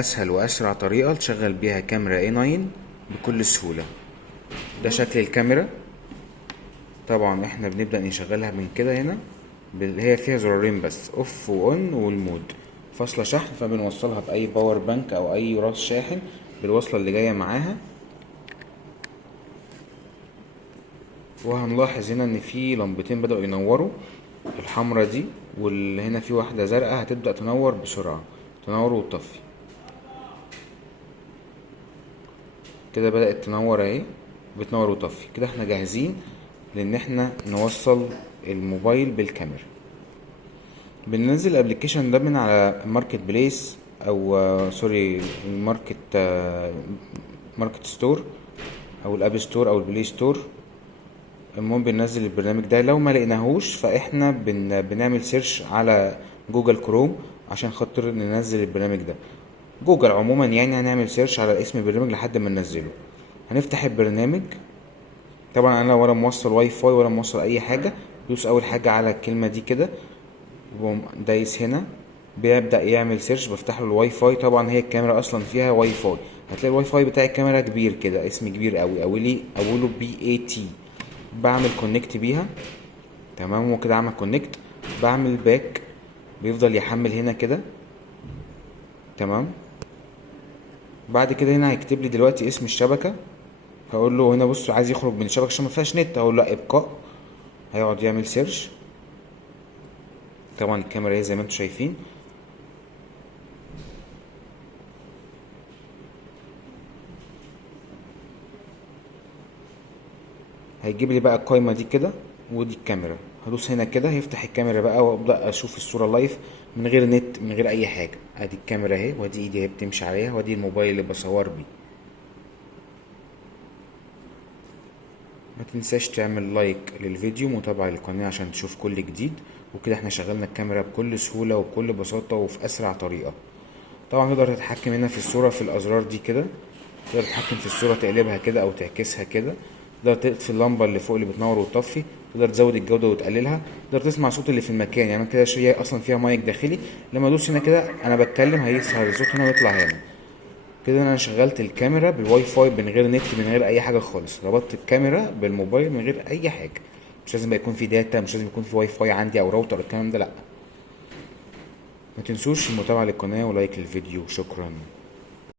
اسهل واسرع طريقة تشغل بيها كاميرا A9 بكل سهولة. ده شكل الكاميرا. طبعا احنا بنبدأ نشغلها من كده هنا، هي فيها زرارين بس، اوف واون والمود. فاصلة شحن، فبنوصلها باي باور بانك او اي راس شاحن بالوصلة اللي جاية معاها. وهنلاحظ هنا ان في لمبتين بدأوا ينوروا، الحمرة دي واللي هنا في واحدة زرقاء هتبدأ تنور بسرعة، تنور وتطفي. كده بدأت تنور اهي، بتنور وتطفي. كده احنا جاهزين لان احنا نوصل الموبايل بالكاميرا. بننزل الابليكيشن ده من على ماركت بليس او سوري ماركت ستور او الاب ستور او البلاي ستور. المهم بننزل البرنامج ده. لو ما لقيناهوش فاحنا بنعمل سيرش على جوجل كروم عشان خاطر ننزل البرنامج ده. جوجل عموما يعني هنعمل سيرش على اسم البرنامج لحد ما ننزله. هنفتح البرنامج. طبعا انا ولا موصل واي فاي ولا موصل اي حاجه. دوس اول حاجه على الكلمه دي كده، دايس هنا، بيبدا يعمل سيرش. بفتح له الواي فاي. طبعا هي الكاميرا اصلا فيها واي فاي. هتلاقي الواي فاي بتاع الكاميرا كبير كده، اسم كبير قوي، اوله BAT. بعمل كونكت بيها. تمام، وكده عمل كونكت. بعمل باك، بيفضل يحمل هنا كده. تمام. بعد كده هنا هيكتب لي دلوقتي اسم الشبكه. هقول له هنا بص، عايز يخرج من الشبكه عشان ما فيهاش نت، هقول له لا ابقاء. هيقعد يعمل سيرش. طبعا الكاميرا اهي زي ما انتم شايفين. هيجيب لي بقى القايمه دي كده، ودي الكاميرا. هدوس هنا كده، هيفتح الكاميرا بقى وابدا اشوف الصوره لايف من غير نت، من غير اي حاجه. ادي الكاميرا اهي، وادي ايدي اهي بتمشي عليها، وادي الموبايل اللي بصور بيه. ما تنساش تعمل لايك للفيديو، متابعة للقناة عشان تشوف كل جديد. وكده احنا شغلنا الكاميرا بكل سهولة وبكل بساطة وفي اسرع طريقة. طبعا تقدر تتحكم هنا في الصورة في الازرار دي كده. تقدر تتحكم في الصورة، تقلبها كده او تعكسها كده. تقدر تطفي اللمبة اللي فوق اللي بتنور وتطفي. تقدر تزود الجودة وتقللها. تقدر تسمع صوت اللي في المكان، يعني كده شوية اصلا فيها مايك داخلي. لما ادوس هنا كده انا بتكلم هيظهر الصوت هنا ويطلع هنا. كده انا شغلت الكاميرا بالواي فاي من غير نت، من غير اي حاجه خالص. ربطت الكاميرا بالموبايل من غير اي حاجه. مش لازم يكون في داتا، مش لازم يكون في واي فاي عندي او راوتر، الكلام ده لا. ما تنسوش المتابعه للقناه ولايك للفيديو. شكرا.